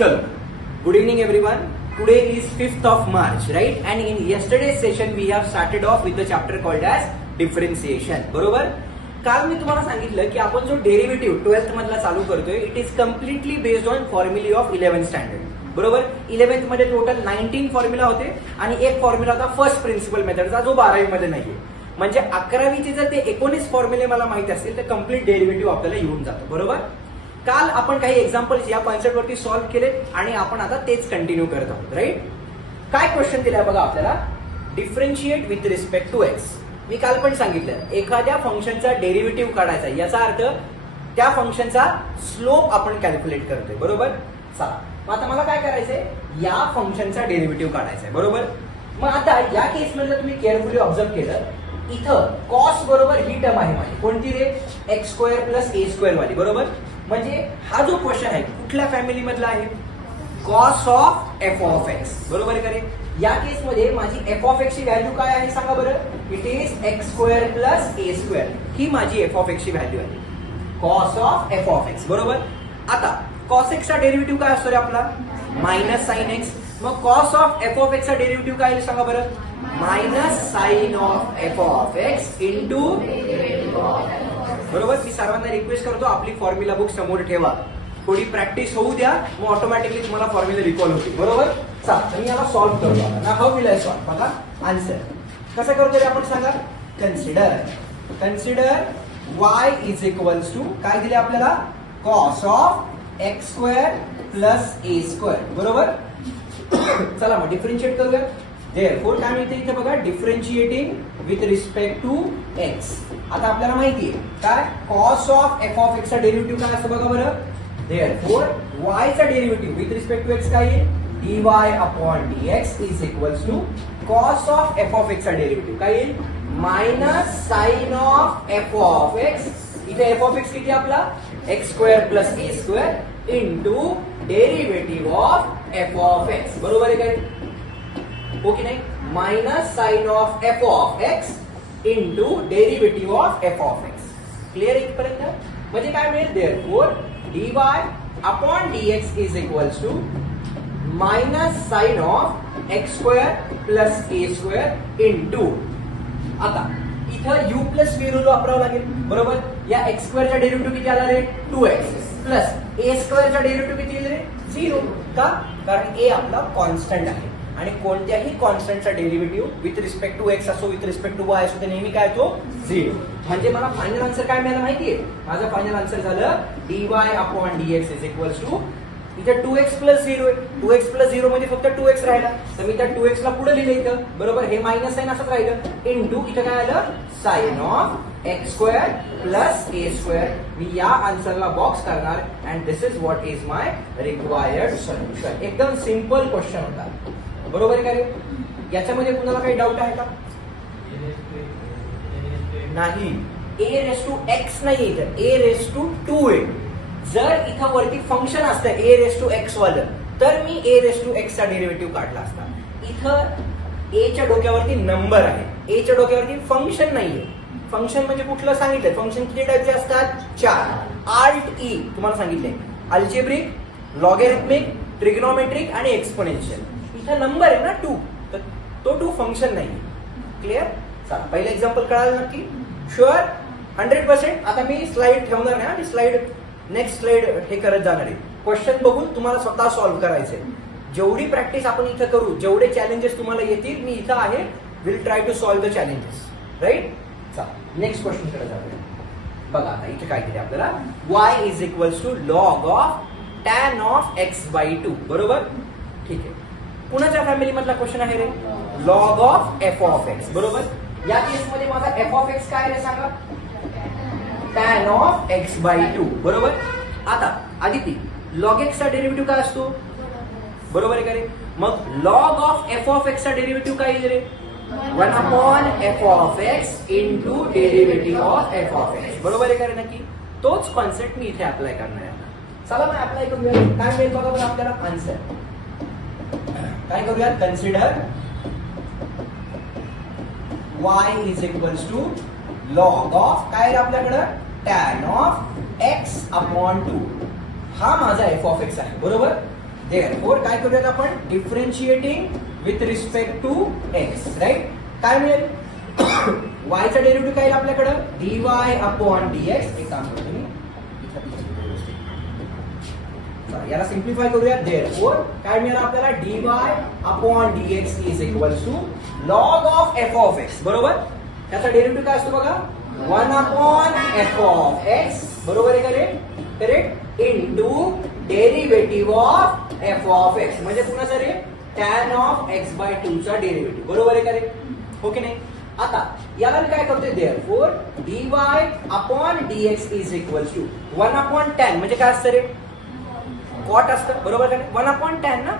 Chalo. Good evening everyone. Today is 5th of March, right? And in yesterday's session we have started off with the chapter called as differentiation. बरोबर? काल मी तुम्हाला सांगितलं की आपण जो derivative 12th मधला चालू करतोय it is completely based on फॉर्म्युले ऑफ 11th स्टँडर्ड. बरोबर? 11th मध्ये टोटल 19 फॉर्म्युला होते आणि एक फॉर्म्युला होता फर्स्ट प्रिन्सिपल मेथडचा जो 12वी मध्ये नाहीये. म्हणजे 11वीचे जर ते 19 फॉर्म्युले मला माहिती असतील तर कम्प्लीट डेरिव्हेटिव्ह आपल्याला येऊन जातो. बरोबर? काल आपण काही एक्झाम्पल्स या कॉन्सेप्ट वरती सॉल्व्ह केले आणि आपण आता तेच कंटिन्यू करत आहोत. राईट? काय क्वेश्चन दिलाय बघा आपल्याला, differentiate with respect to X. मी काल पण सांगितलं एखाद्या फंक्शनचा डेरिव्हेटिव्ह काढायचा याचा अर्थ त्या फंक्शनचा स्लोप आपण कॅल्क्युलेट करतोय. बरोबर? चला मग आता मला काय करायचंय, या फंक्शनचा डेरिव्हेटिव्ह काढायचा आहे. बरोबर? मग आता या केस मध्ये तुम्ही केअरफुली ऑब्झर्व केलं, इथं कॉस बरोबर ही टर्म आहे माझी कोणती रे, एक्स स्क्वेअर प्लस ए स्क्वेअर वाली. बरोबर? म्हणजे हा जो क्वेश्चन आहे कुठल्या फॅमिली मधला आहे, cos of F of x. बरोबर आहे का रे? या केस मध्ये माझी एफ ऑफ एक्स ची व्हॅल्यू काय आहे सांगा बरं, it is X square plus A square. ही माझी एफ ऑफ एक्स ची व्हॅल्यू आहे, cos of F of x. बरोबर? आता कॉस एक्स चा डेरिव्हेटिव्ह काय असतो रे आपला, मायनस साइन एक्स. मग cos of F of x चा डेरिव्हेटिव्ह काय आहे सांगा बरं, minus sine of F of x into. बरोबर? मी सर्वांना रिक्वेस्ट करतो आपली फॉर्म्युला बुक समोर ठेवा, थोडी प्रॅक्टिस होऊ द्या, मग ऑटोमॅटिकली तुम्हाला फॉर्म्युला रिकॉल होती. बरोबर? चला मी याला सॉल्व्ह करतो. ना हाऊ विल आय सॉल्व्ह, बघा आन्सर कसं करतो रे आपण सांगा. Consider y is equals to काय दिले आपल्याला, cos of x square plus A square. बरोबर? चला मग डिफरन्शिएट करूया. Therefore काय मिळते इथे बघा, differentiating with respect to x. आता आपल्याला माहितीये काय, cos of F of x चा डेरिव्हेटिव्ह काय असतो बघा बरं. Therefore y चा derivative with respect to x काय आहे, dy upon dx is equals to cos of F of x चा डेरिव्हेटिव्ह काय येईल, minus sine of F of x. इथे एफ ऑफ एक्स किती आपला, x square plus A square into derivative of F of x. बरोबर आहे काय, हो की नाही, minus sine of F of x into derivative of F of x. Clear इथपर्यंत? म्हणजे काय मिळेल, therefore dy upon dx is equals to minus sine of x square plus A square into. आता इथं u प्लस v रूल वापरावं लागेल. बरोबर? या एक्स स्क्वेअरचा डेरिव्हेटिव्ह किती आला रे, 2x प्लस ए स्क्वेअरचा डेरिव्हेटिव्ह किती येईल रे, 0. का? कारण ए आपला कॉन्स्टंट आहे आणि कोणत्याही कॉन्स्टंटचा derivative with respect to X असो विथ रिस्पेक्ट टू वाय असो ते नेहमी काय तो 0. म्हणजे मला फायनल आन्सर काय मिळालं माहितीये, माझं फायनल आन्सर झालं dy upon dx is equals to, इथे 2x प्लस 0 आहे, 2x प्लस 0 म्हणजे फक्त 2x राहिला, तर मी त्या 2x ला पुढे लिहिलं इथं. बरोबर? हे मायनस साइन असंच राहिलं इंटू इथं काय आलं, sine of x square plus A square. मी या आन्सरला बॉक्स करणार and this is what is my required solution. एकदम सिंपल क्वेश्चन होता. बरोबर आहे का रे? याच्यामध्ये कुणाला काही डाऊट आहे का? नाही, ए रेस टू एक्स नाही, इथं ए रेस टू 2 आहे. जर इथं वरती फंक्शन असतं ए रेस टू एक्स वालं तर मी ए रेस टू एक्स चा डेरिव्हेटिव्ह काढला असता. इथं ए च्या डोक्यावरती नंबर आहे, ए च्या डोक्यावरती फंक्शन नाहीये. फंक्शन म्हणजे कुठलं सांगितलंय, फंक्शन किती टाईपचे असतात, 4. आल्ट ई तुम्हाला सांगितलंय, अल्जेब्रिक, लॉगॅरिथमिक, ट्रिग्नोमेट्रिक आणि एक्सपोनेन्शियल. इथं नंबर आहे ना 2, तर तो 2 फंक्शन नाही. क्लिअर? चला पहिलं एक्झाम्पल कळालं नक्की, शुअर 100%. आता मी स्लाइड ठेवणार नाही, मी स्लाइड नेक्स्ट स्लाइड हे करत जाणार आहे. क्वेश्चन बघून तुम्हाला स्वतः सॉल्व्ह करायचंय. जेवढी प्रॅक्टिस आपण इथं करू, जेवढे चॅलेंजेस तुम्हाला येतील मी इथं आहे, will try to solve the challenges. Right? चला नेक्स्ट क्वेश्चन कडे जाऊया. बघा आता इथे काय दिले आपल्याला, y is equals to log of tan of x by 2. बरोबर? ठीक आहे. कुणाच्या फॅमिली मधला क्वेश्चन आहे रे, log of F of x. बरोबर? या केसमध्ये माझा एफ ऑफ एक्स काय रे सांगा, टॅन ऑफ एक्स बाय 2. बरोबर? आता आदिती लॉग एक्स चा डेरिव्हेटिव्ह काय असतो, बरोबर आहे का रे? मग log of F of x चा डेरिव्हेटिव्ह काय येईल रे, 1 upon F of x into derivative of F of x. बरोबर आहे का रे? नक्की तोच कॉन्सेप्ट मी इथे अप्लाय करणार आहे. चला मग अप्लाय करूया. काय मिळेल बघा बरं आपल्याला आन्सर. काय करूया, consider y is equals to log of काय आपल्याकडं, टॅन ऑफ एक्स अपॉन 2. हा माझा एफ ऑफ एक्स आहे. बरोबर? देअरफोर काय करूयात आपण, differentiating with respect to x, right. काय मिळेल, वायचा डेरिव्हेटिव्ह काय येईल आपल्याकडं, dy अपॉन dx. एक काम करतो मी, याला सिम्प्लिफाय करूया. देअरफोर काय मिळेल आपल्याला, dy upon dx is equals to log of f of x. बरोबर, त्याचा डेरिव्हेटिव्ह काय असतो बघा, 1 अपॉन f ऑफ x. बरोबर आहे का रे, correct, into derivative of f of x म्हणजे पुन्हा सर tan ऑफ x/2 चा डेरिव्हेटिव्ह. बरोबर आहे का रे, हो की नाही. आता याला मी काय करतोय, therefore dy upon dx is equals to 1 upon tan म्हणजे काय असतं रे, कॉट असतं. बरोबर का, 1 अपॉन tan ना,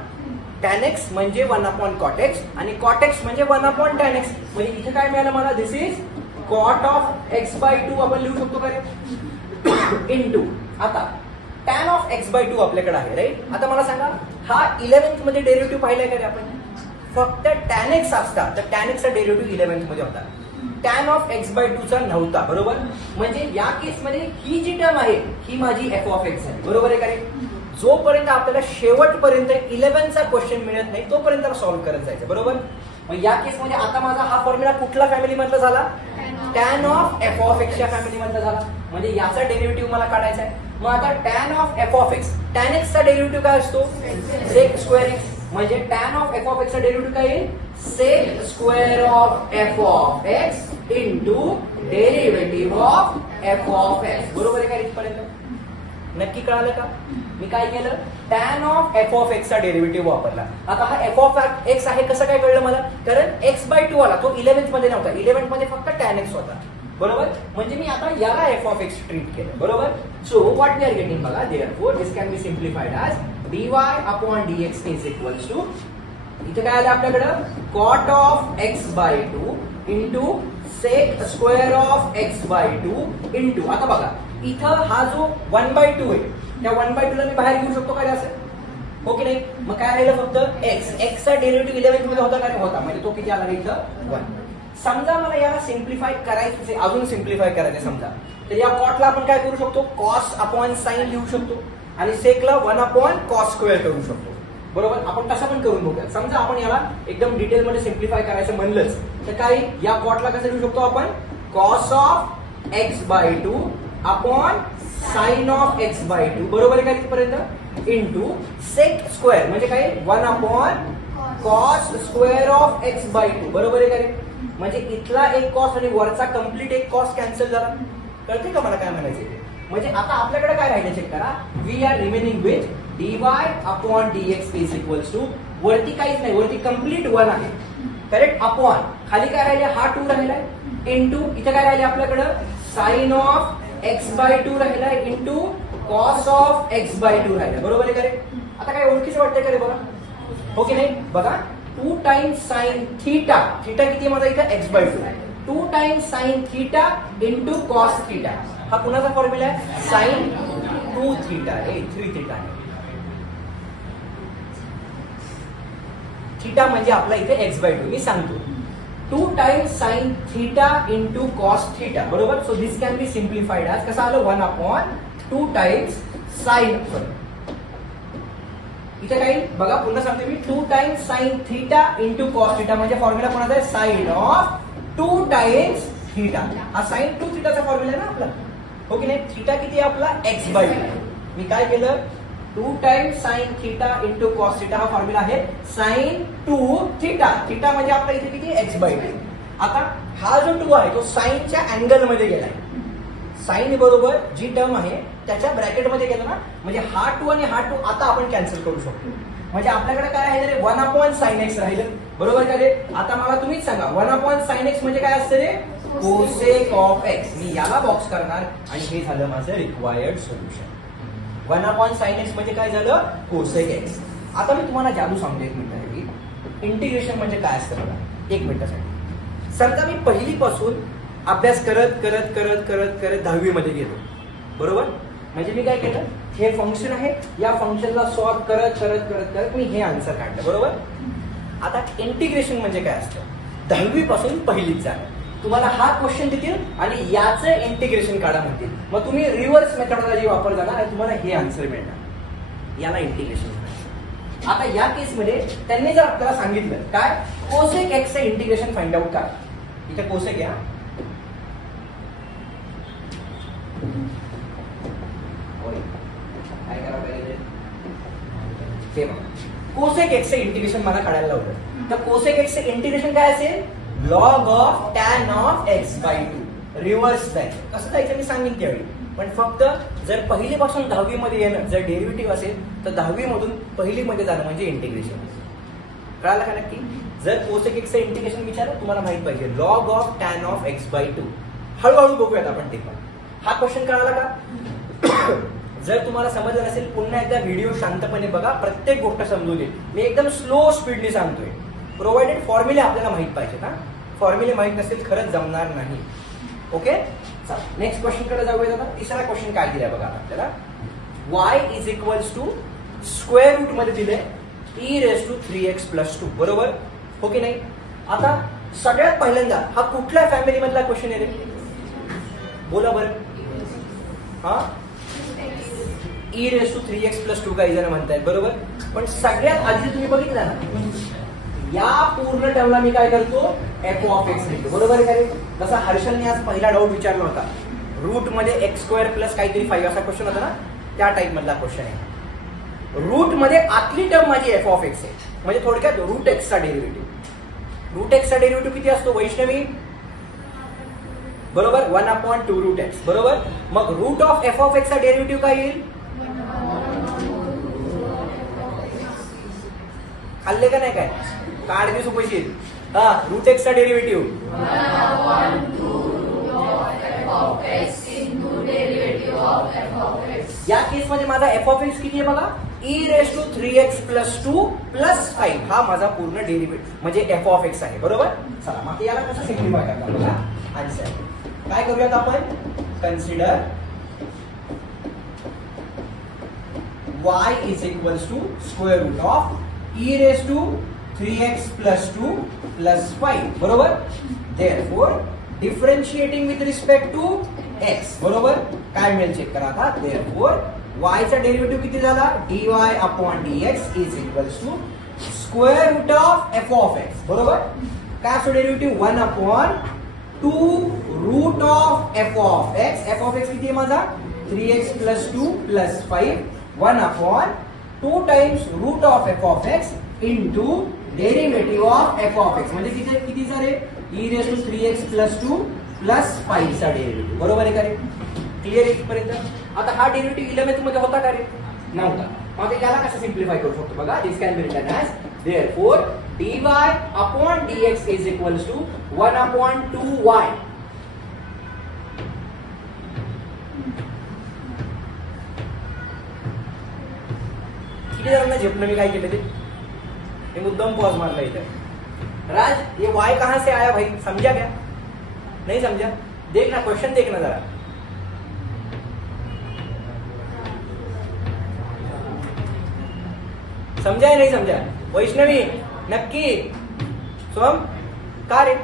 tan x म्हणजे 1 अपॉन cot x आणि cot x म्हणजे 1 अपॉन tan x. म्हणजे इथे काय मिळालं मला, दिस इज cot ऑफ x/2 आपण लिहू शकतो का रे, इनटू आता tan ऑफ x/2 आपल्याकडे आहे, राईट. आता मला सांगा, हा 11th मध्ये डेरिव्हेटिव्ह पाहिलाय का रे आपण, फक्त tan x असता तर tan x चा डेरिव्हेटिव्ह 11th मध्ये होता, tan ऑफ x/2 चा नव्हता. बरोबर, म्हणजे या केस मध्ये ही जी टर्म आहे ही माझी f ऑफ x आहे. बरोबर आहे का रे. जोपर्यंत आपल्याला शेवटपर्यंत 11 चा क्वेश्चन मिळत नाही तोपर्यंत सॉल्व्ह करत जायचं. बरोबर, मग या केस मध्ये आता माझा हा फॉर्म्युला कुठला फॅमिली मधला झाला, tan of f of x च्या फॅमिली मधला झाला. म्हणजे याचा डेरिव्हेटिव्ह मला काढायचा आहे. मग आता tan of f of x, tan x चा डेरिव्हेटिव्ह काय असतो, sec स्क्वेअर x. म्हणजे tan of f of x चा डेरिव्हेटिव्ह काय येईल, sec square of f of x into derivative of f of x. बरोबर आहे का इथपर्यंत, नक्की कळालं का. मी काय केलं, tan of f of x चा डेरिव्हेटिव्ह वापरला. आता हा f ऑफ x आहे कसं काय कळलं मला, कारण x/2 आला, तो 11th मध्ये नव्हता, 11th मध्ये फक्त tan x होता. बरोबर, म्हणजे मी आता याला f ऑफ x ट्रीट केलं. बरोबर, so what we are getting बघा, therefore this can be simplified as dy upon dx is equals to, इथे काय आलं आपल्याकडं, cot of x/2 into sec square of x/2 into, आता बघा इथं हा जो 1/2 आहे त्या 1/2 ला मी बाहेर घेऊ शकतो का रे असं, हो की नाही. मग काय राहिलं फक्त x चा डेरिव्हेटिव्ह 11th मध्ये होता का रे, होता. म्हणजे तो किती आला इथं 1. समजा मला याला सिम्प्लिफाय करायचं, अजून सिम्प्लिफाय करायचं समजा, तर या कॉटला आपण काय करू शकतो, cos अपॉन साइन लिहू शकतो आणि सेकला 1 अपॉन cos स्क्वेअर करू शकतो. बरोबर, आपण कसं पण करून बघूया. समजा आपण याला एकदम डिटेल मध्ये सिम्प्लिफाय करायचं म्हणलंच तर काय, या कॉटला कसं लिहू शकतो आपण, cos of x/2 upon sine of x/2. बरोबर आहे का इथपर्यंत, इनटू सेक स्क्वेअर म्हणजे काय, 1 upon cos square of x/2. बरोबर आहे का रे. म्हणजे इथला एक कॉस आणि वरचा कम्प्लीट एक कॉस कॅन्सल झाला. कळते का मला काय म्हणायचं. म्हणजे आता आपल्याकडे काय राहिलं चेक करा, we are remaining with dy upon dx is equals to, वरती काहीच नाही, वरती कम्प्लीट 1 आहे, करेक्ट, अपॉन खाली काय राहिले, हा 2 राहिलाय, इनटू इथे काय राहिले आपल्याकडं, साइन ऑफ x/2 राहिलाय इनटू कॉस ऑफ x/2 राहिलाय. बरोबर आहे का रे. आता काय ओळखीचं वाटतंय का रे बघा, हो की नाही. बघा 2 टाइम्स साइन थीटा, थीटा किती माझा इथं x/2, 2 times sine theta into cos theta. हा कुणाचा फॉर्म्युला आहे, साइन 2 थीटा आहे, 3 थीटा आहे. थीटा म्हणजे आपला इथे x/2 मी सांगतो, 2 times sine theta into cos theta. बरोबर, so this can be simplified as कसं आलं, 1 अपॉन 2 टाइम्स साइन, इथे काही बघा पुन्हा सांगते मी, 2 times sine theta into cos theta म्हणजे फॉर्म्युला कोणाचा आहे, साइन ऑफ 2 टाइम्स थीटा. हा साइन 2 थीटाचा फॉर्म्युला आहे ना आपला, हो की नाही. थीटा किती आहे आपला, x/2. मी काय केलं, 2 times sine theta into cos theta हा फॉर्म्युला आहे साइन 2 थीटा. थीटा म्हणजे आपला इथे किती, x/2. आता हा जो 2 आहे तो साइनच्या अँगल मध्ये गेलाय, साइन बरोबर जी टर्म आहे त्याच्या ब्रॅकेट मध्ये गेला ना, म्हणजे हा 2 आणि हा 2 आता आपण कॅन्सल करू शकतो. म्हणजे आपल्याकडे काय राहिलं रे, 1 अपॉन साइन एक्स राहिलं. बरोबर का रे. आता मला तुम्हीच सांगा 1 अपॉन साइन एक्स म्हणजे काय असतं रे, कोसेक ऑफ एक्स. मी याला बॉक्स करणार आणि हे झालं माझं required solution. 1 upon sine x म्हणजे काय झालं, कोसेक एक्स. आता मी तुम्हाला जादू सांगतो 1 मिनिटासाठी, इंटिग्रेशन म्हणजे काय असतं बघा 1 मिनिटासाठी. समजा मी पहिलीपासून अभ्यास करत करत करत करत करत 10वी मध्ये गेलो. बरोबर, म्हणजे मी काय केलं, हे फंक्शन आहे, या फंक्शनला सॉल्व्ह करत करत करत करत मी हे आन्सर काढलं. बरोबर, आता इंटिग्रेशन म्हणजे काय असतं, 10वी पासून पहिलीच झालं. तुम्हाला हा क्वेश्चन देतील आणि याचं इंटिग्रेशन काढा म्हणतील, मग तुम्ही रिव्हर्स मेथडॉलॉजी वापर जाणार आणि तुम्हाला हे आन्सर मिळणार. याला इंटिग्रेशन. आता या केसमध्ये त्यांनी जर आपल्याला सांगितलं काय कोसेक एक्स चे इंटिग्रेशन फाइंड आउट करा. इथे कोसेक घ्या. काय करावं पाहिजे ते बघा. कोसेक एक्स चे इंटिग्रेशन मला काढायला लावलं तर कोसेक एक्स चे इंटिग्रेशन काय असेल log of tan of x by 2 reverse जायचं. कसं जायचं मी सांगेन त्यावेळी. पण फक्त जर पहिलीपासून 10वी मध्ये येणं जर डेरिव्हेटिव्ह असेल तर 10वी मधून पहिली मध्ये जाणं म्हणजे इंटिग्रेशन. कळालं का नक्की. जर कोसेक एक्स चे इंटिग्रेशन विचारलं तुम्हाला माहित पाहिजे log of tan of x by 2. हळूहळू बघूयात आपण ते पण. हा क्वेश्चन कळाला का. जर तुम्हाला समजलं नसेल पुन्हा एकदा व्हिडिओ शांतपणे बघा. प्रत्येक गोष्ट समजू दे. मी एकदम स्लो स्पीडने सांगतोय. प्रोव्हाइडेड फॉर्म्युले आपल्याला माहित पाहिजे ना. फॉर्म्युले माहित नसेल खरंच जमणार नाही. ओके. नेक्स्ट क्वेश्चन कडे जाऊया. आता तिसरा क्वेश्चन काय दिलाय बघा आपल्याला. y is equals to square root मध्ये दिले e raise to 3x plus 2 बरोबर हो की नाही. आता सगळ्यात पहिल्यांदा हा कुठल्या फॅमिली मधला क्वेश्चन आहे रे बोला बरं. हा e raise to 3x plus 2 काही जण म्हणतायत बरोबर. पण सगळ्यात आधी तुम्ही बघितलं ना या पूर्ण टर्मला मी काय करतो f ऑफ x लिहितो बरोबर आहे. जसा हर्षलने आज पहिला डाऊट विचारला होता रूट मध्ये एक्स स्क्वेअर प्लस काहीतरी 5 असा क्वेश्चन होता ना त्या टाइप मधला क्वेश्चन आहे. रूट मध्ये आतली टर्म माझी f ऑफ x आहे म्हणजे थोडक्यात रूट एक्स चा डेरिव्हेटिव्ह. रूट एक्स चा डेरिव्हेटिव्ह किती असतो वैष्णवी बरोबर 1/2 रूट एक्स बरोबर. मग root of f of x चा डेरिव्हेटिव्ह काय येईल खाल्ले का नाही काय काढणे सोपशी. हा रूट एक्स चा डेरिव्हेटिव्ह या केस मध्ये माझा f ऑफ x किती आहे बघा e raise to 3x plus 2 plus 5 हा माझा पूर्ण डेरिव्हेटिव्ह म्हणजे f ऑफ x आहे बरोबर. चला मग याला कसं सिम्प्लिफाय करणार बघा आन्सर काय करूयात आपण. Consider y is equals to square root of e raise to 3x plus 2 plus 5 बरोबर. Therefore differentiating with respect to x बरोबर काय मिळेल चेक करा आता. देअरफॉर y चा डेरिव्हेटिव्ह किती झाला dy upon dx is equals to square root of f of x बरोबर. काय असतो derivative 1/2 root of f of x. f of x किती आहे माझा 3x plus 2 plus 5 1/2 times root of f of x into derivative of f of x म्हणजे किती झाले e raise to 3x plus 2 plus 5 चा डेरिव्हेटिव्ह बरोबर आहे का रे. क्लिअर आहे इथपर्यंत. आता हा डेरिव्हेटिव्ह 11th मध्ये होता का रे नव्हता. मग याला कसं सिम्प्लिफाय करू शकतो बघा. This can be written as therefore dy upon dx is equals to 1/2y. किती जणांना झेपलं मी काय केलं ते मुद्दाम पॉज मारला इधर. राज ये y कहां से आया भाई समझा क्या नहीं समझा. देखना क्वेश्चन देखना जरा. समझा है नहीं समझा वैष्णवी नक्की सोम का रे.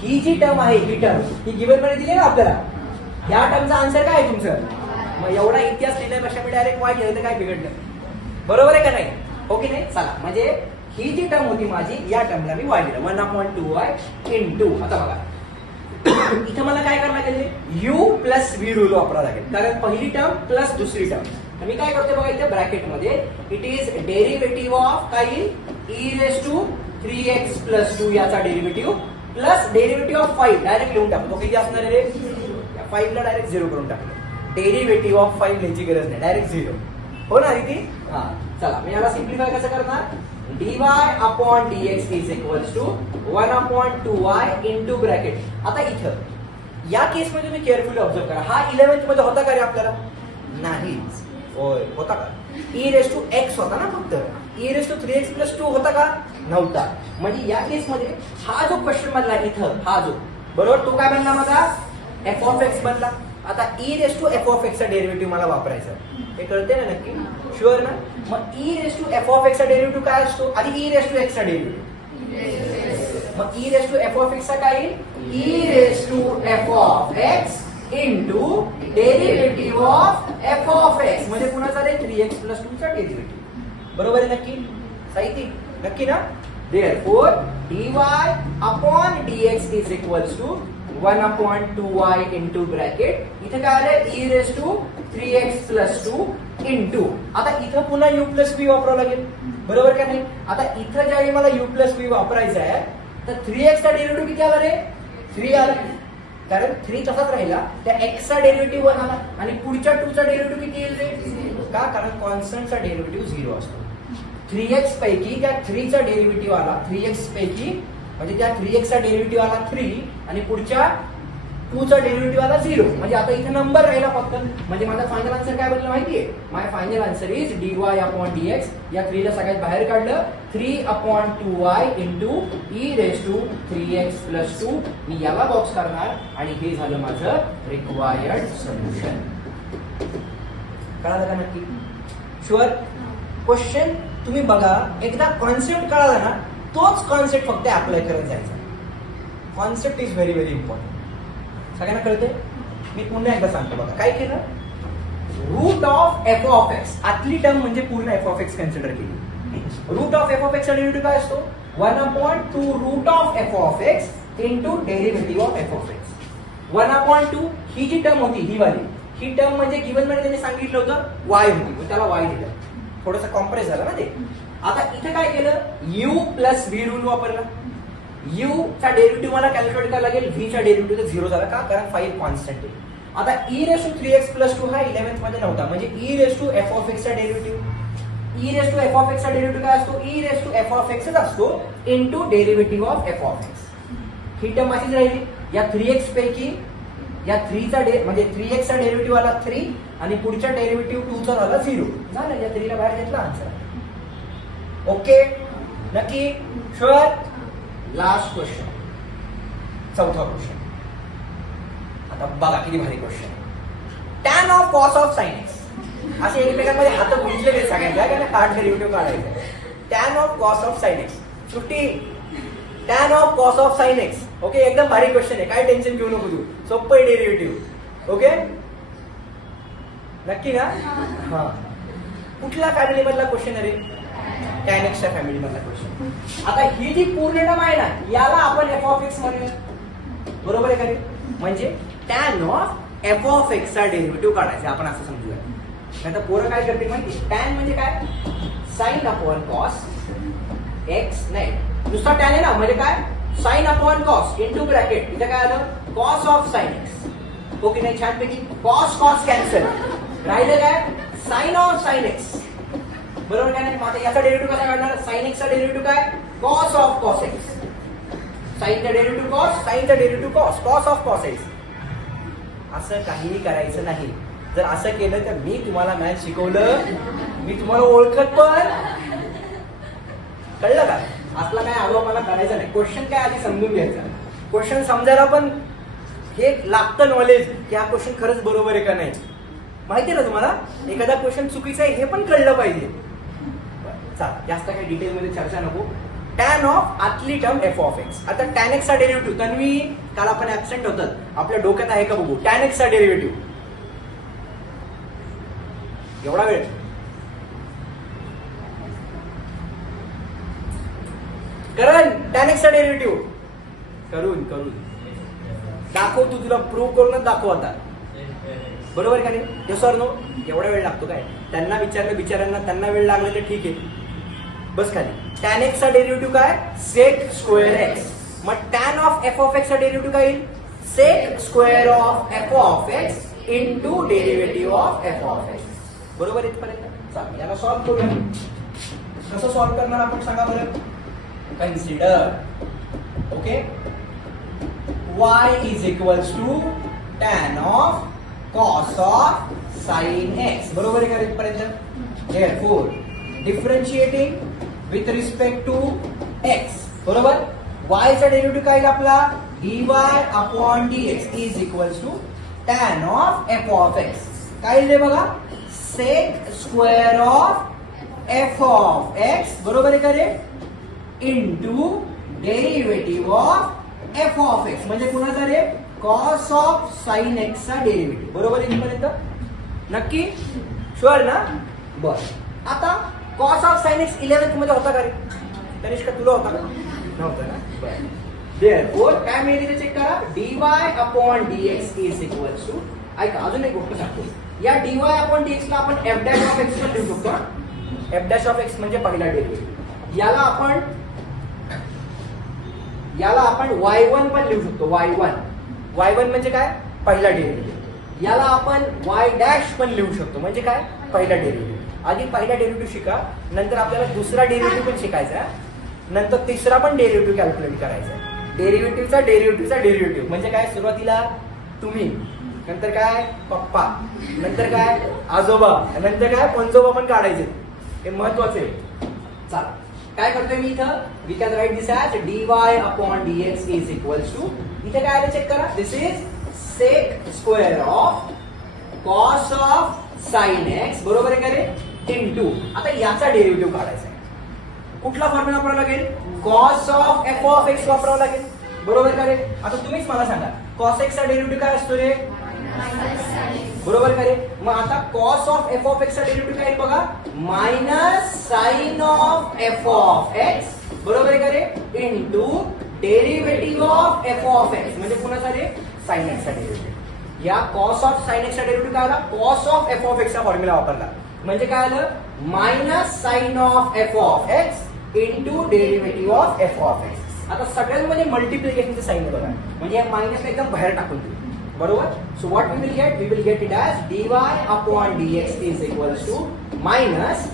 ही जी टर्म आहे ही टर्म ही गिवन मध्ये दिली ना आपल्याला. या टर्मचा आन्सर काय आहे तुमचं. मग एवढा इतिहास लिहिण्यापेक्षा मी डायरेक्ट वाय लिहिलं तर काय बिघडलं बरोबर आहे का नाही हो की नाही. चला म्हणजे ही जी टर्म होती माझी या टर्मला मी वाय लिहिलं 1/2y इंटू. आता बघा इथं मला काय करावं लागेल u प्लस v रूल वापरावं लागेल कारण पहिली टर्म प्लस दुसरी टर्म. तर मी काय करतो बघा इथे ब्रॅकेट मध्ये इट इज डेरिव्हेटिव्ह ऑफ काही e raise to 3x plus 2 याचा derivative plus derivative of 5 direct लिहून टाकतो. तो किती असणार आहे 5 ला डायरेक्ट 0 करून टाकतो. डेरिव्हेटिव्ह ऑफ 5 लिहायची गरज नाही डायरेक्ट 0 हो ना रीती. हा चला मी याला सिम्प्लिफाय कसं करणार dy upon dx is equals to 1/2y into bracket. आता इथं या केस मध्ये तुम्ही केअरफुली ऑब्झर्व करा. हा 11th मध्ये होता का रे आपल्याला नाहीच. होय होता का e रेस टू x होता ना फक्त. e raise to 3x plus 2 होता का नव्हता. म्हणजे या केस मध्ये हा जो क्वेश्चन बनला इथं हा जो बरोबर तो काय बनला माझा f ऑफ x बनला. आता e raise to f of x चा डेरिव्हेटिव्ह मला वापरायचा हे कळते ना नक्की शुअर ना. मग e raise to f of x चा डेरिव्हेटिव्ह काय असतो आधी e रेस टू x चा डेरिव्हेटिव्ह. मग e raise to f of x चा काय e raise to f of x into derivative of F of x म्हणजे कुणाचा रे 3x + 2 चा डेरिव्हेटिव्ह. बरोबर आहे नक्की? साहित्य नक्की ना? Therefore dy upon dx is equals to 1/2y into bracket इथे काय आलं e raised to 3x + 2 into आता इथं पुन्हा u + v वापरावं लागेल. बरोबर का नाही? आता इथं ज्यावेळी मला u + v वापरायचं आहे तर 3x चा डेरिव्हेटिव्ह किती आला रे? 3 आला. कारण 3 तसाच राहिला, त्या x चा डेरिव्हेटिव्ह 1 आला आणि पुढच्या 2 चा डेरिव्हेटिव्ह किती येईल रे? का? कारण कॉन्स्टंटचा डेरिव्हेटिव्ह 0 असतो. 3x पैकी त्या 3 चा डेरिव्हेटिव्ह आला, 3x पैकी म्हणजे त्या 3x चा डेरिव्हेटिव्ह आला 3 आणि पुढच्या 2 चा डेरिव्हेटिव्ह आला 0. म्हणजे आता इथे नंबर राहिला फक्त. म्हणजे माझा फायनल आन्सर काय बनला माहितीये? My final answer is dy upon dx. या 3 ला सगळ्यात बाहेर काढलं, 3/2y into e raised to 3x + 2. मी याला बॉक्स करणार आणि हे झालं माझं रिक्वायर्ड सोल्युशन. कळालं का नक्की? शुअर? क्वेश्चन तुम्ही बघा, एकदा कॉन्सेप्ट कळाला ना, तोच कॉन्सेप्ट फक्त अप्लाय करत जायचा. Concept is very very important. सगळ्यांना कळते? मी पुन्हा एकदा सांगतो बघा. काय केलं? Root of F of x, आतली टर्म म्हणजे पूर्ण एफ ऑफ एक्स कन्सिडर केली. Root of F of x चा डेरिव्हेटिव्ह काय असतो? 1/2 root of F of x into derivative of F of x. 1/2 ही जी टर्म होती ही वाली, ही टर्म म्हणजे गिवन मध्ये त्यांनी सांगितलं होतं y होती, मग त्याला y दिलं. थोडंसं कॉम्प्रेस झालं ना ते. आता इथे काय केलं? u + v रूल वापरला. u चा डेरिव्हेटिव्ह मला कॅल्क्युलेट करायला लागेल, v चा डेरिव्हेटिव्ह तर 0 झाला. का? कारण 5 कॉन्स्टंट आहे. आता e raised to 3x + 2 हा 11th मध्ये नव्हता, म्हणजे e raised to f of x चा derivative. e raised to f of x चा डेरिव्हेटिव्ह काय असतो? e raised to f of x च असतो into derivative of f of x. He term अशीच राहिली. या 3x पैकी या 3 चा म्हणजे 3x चा डेरिव्हेटिव्ह आला 3 आणि पुढच्या डेरिव्हेटिव्ह 2 चा झाला 0. झालं, या 3 ला बाहेर घेतला आन्सर. ओके नक्की? शुअर? लास्ट क्वेश्चन, चौथा क्वेश्चन. आता बघा किती भारी question. tan of cos of sin x. असे एकमेकांमध्ये हात गुंतलेले सगळ्यांना, कारण हार्ड डेरिव्हेटिव्ह काढायचं. tan of cos of sin x. सुट्टी tan of cos of sin x. Okay, एकदम भारी क्वेश्चन आहे, काय टेन्शन घेऊ नको तू. सोपं डेरिव्हेटिव्ह. ओके नक्की ना? हा. कुठल्या फॅमिली मधला क्वेश्चन आहे? tan x च्या फॅमिली मधला क्वेश्चन. आता ही जी पूर्ण टर्म आहे ना, याला आपण f of x म्हणूया. बरोबर आहे का? म्हणजे tan of f of x चा डेरिव्हेटिव्ह काढायचा आपण असं समजूया. नाहीतर पोरं काय करते माहिती? tan म्हणजे काय? sin upon cos x. नाही, नुसता tan आहे ना, म्हणजे काय? sin upon cos into bracket इथे काय आलं? cos of sin x. Okay नाही? छानपैकी cos cos कॅन्सल. राहिलं काय? sin of sin x. बरोबर काय नाही? आता याचा डेरिव्हेटिव्ह कसा काढणार? sin x चा डेरिव्हेटिव्ह काय? cos of cos x. sin चा डेरिव्हेटिव्ह cos, sin चा derivative cos, cos of cos x. असं काहीही करायचं नाही. जर असं केलं तर मी तुम्हाला मॅथ शिकवलं, मी तुम्हाला ओळखत पण. कळलं का? असला काय अनुभव मला करायचा नाही. क्वेश्चन काय आधी समजून घ्यायचा. क्वेश्चन समजायला पण हे लागतं नॉलेज, की हा क्वेश्चन खरंच बरोबर आहे का नाही. माहितीये ना तुम्हाला? एखादा क्वेश्चन चुकीचा आहे हे पण कळलं पाहिजे. चाल, जास्त काही डिटेल मध्ये चर्चा नको. tan ऑफ आतली टर्म f of x. आता tan x चा डेरिव्हेटिव्ह, तन्वी काल आपण ऍबसेंट होतात, आपल्या डोक्यात आहे का बघू. tan x चा डेरिव्हेटिव्ह एवढा वेळ करण. tan x चा डेरिव्हेटिव्ह करून दाखव. तू तुला प्रूव्ह करूनच दाखव आता. बरोबर का नाही? Yes or no? एवढा वेळ लागतो काय? त्यांना विचारलं, बिचाऱ्यांना त्यांना वेळ लागला तर ठीक आहे, बस खाली. tan x चा डेरिव्हेटिव्ह काय? sec square x. मग tan of f of x चा डेरिव्हेटिव्ह काय येईल? sec square of f of x into derivative of f of x. बरोबर इथपर्यंत? चालेल, याला सॉल्व्ह करूया. कसं सॉल्व्ह करणार आपण सांगा बरं? Consider. Okay, y is equals to tan of cos of sin x. बरोबर आहे का इथपर्यंत? Therefore differentiating with respect to x. बरोबर? y चा डेरिव्हेटिव्ह काय येईल आपला? dy upon dx is equals to tan of f of x. काय येईल बघा? sec square of f of x. बरोबर आहे का रे? Into derivative of f of x. म्हणजे कुणाचा रे? cos ऑफ sin x चा डेरिव्हेटिव्ह. बरोबर आहे इथपर्यंत? नक्की शुअर ना? बर, आता cos of sine x 11th मध्ये होता का रे तनिष्का? तुला होता का? नव्हता ना? बर, देअरफॉर काय मिळेल ते चेक करा. dy upon dx is equals to, ऐका अजून एक गोष्ट सांगतो, या dy अपॉन dx ला आपण f डॅश ऑफ x पण लिहू शकतो ना. f डॅश ऑफ x म्हणजे पहिला डेरिव्हेटिव्ह. याला आपण y1 पण लिहू शकतो. y1 म्हणजे काय? पहिला डेरिव्हेटिव्ह. याला आपण y डॅश पण लिहू शकतो म्हणजे काय? पहिला डेरिव्हेटिव्ह. आधी पहिला डेरिव्हेटिव्ह शिका, नंतर आपल्याला दुसरा डेरिव्हेटिव्ह पण शिकायचा, नंतर तिसरा पण डेरिव्हेटिव्ह कॅल्क्युलेट करायचा. डेरिव्हेटिव्हचा डेरिव्हेटिव्ह म्हणजे काय? सुरुवातीला तुम्ही, नंतर काय पप्पा, नंतर काय आजोबा, नंतर काय पंजोबा पण काढायचे. हे महत्वाचे. चला काय करतोय मी इथं? We can write this as dy upon dx is equals to, इथे काय आलं चेक करा. This is sec square of cos of sine X, बरोबर आहे का रे, इनटू, आता याचा डेरिव्हेटिव्ह काढायचा आहे. कुठला फॉर्म्युला वापरावा लागेल? Cos of F of x वापरावा लागेल, बरोबर का रे? आता तुम्हीच मला सांगा कॉस एक्स चा डेरिव्हेटिव्ह काय असतो रे? बरोबर का रे? मग आता cos of F of x चा डेरिव्हेटिव्ह काय बघा, minus sine of F of x, बरोबर आहे का रे, into derivative of F of x म्हणजे कुणाचा रे? साइन एक्स चा डेरिव्हेटिव्ह. या कॉस ऑफ साइन एक्स चा डेरिव्हेटिव्ह काय आला? Cos of F of x चा फॉर्म्युला वापरला म्हणजे काय आलं? Minus sine of F of X into derivative of F of X. आता सगळ्यांमध्ये मल्टिप्लिकेशनचं साइन बघा, म्हणजे या मायनस एकदम बाहेर टाकून देऊ, बरोबर. So what we will get it as dy upon dx is equals to minus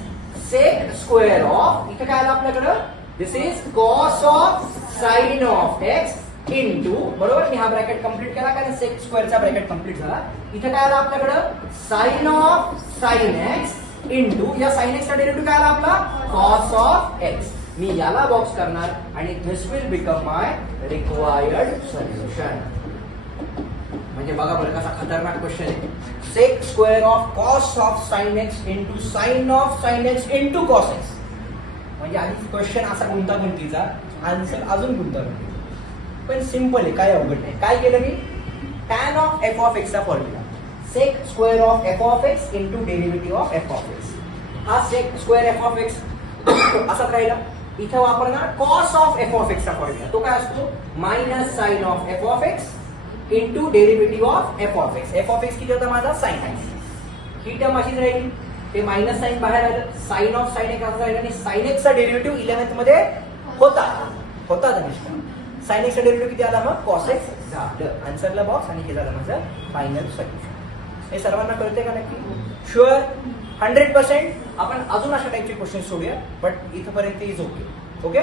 sec square of, इथे काय आलं आपल्याकडं? This is cos of sine of X into, बरोबर. मी हा ब्रॅकेट कंप्लीट केला कारण सेक स्क्वेअरचा ब्रॅकेट कंप्लीट झाला. इथे काय आलं आपल्याकडं? Sine of sine x into, या साइन एक्सचा डेरिव्हेटिव्ह काय आला आपला? Cos of x. मी याला बॉक्स करणार आणि this will become my required solution. म्हणजे बघा बरं कसा खतरनाक क्वेश्चन आहे. Sec square of cos of sine x into sine of sine x into cos X. म्हणजे आधी क्वेश्चन असा गुंतागुंतीचा, आन्सर अजून गुंतागुंतीचा, पण सिंपल आहे, काय अवघड नाही. काय केलं मी? Tan of F of x चा formula, sec square of F of X into derivative of F of X. हा sec square F of X असाच राहिला. इथं वापरणार cos of F of x चा फॉर्म्युला, तो काय असतो? Minus sine of F of X into derivative of F of X. F of x किती होता माझा? Sine x. ही टर्म अशीच राहिली, ते मायनस साइन बाहेर आलं, साइन ऑफ साइन एक्स असं राहिलं, आणि साइन एक्सचा डेरिव्हेटिव्ह 11th मध्ये होता धनिष्का. साइन एक्सचा डेरिव्हेटिव्ह किती आला? मग कॉस एक्स झालं. आन्सरला बॉक्स आणि हे झालं माझं फायनल सोल्युशन. हे सर्वांना कळते का नक्की? शुअर 100%. आपण अजून अशा टाईपचे क्वेश्चन सोडूया, बट इथपर्यंत इज ओके. ओके.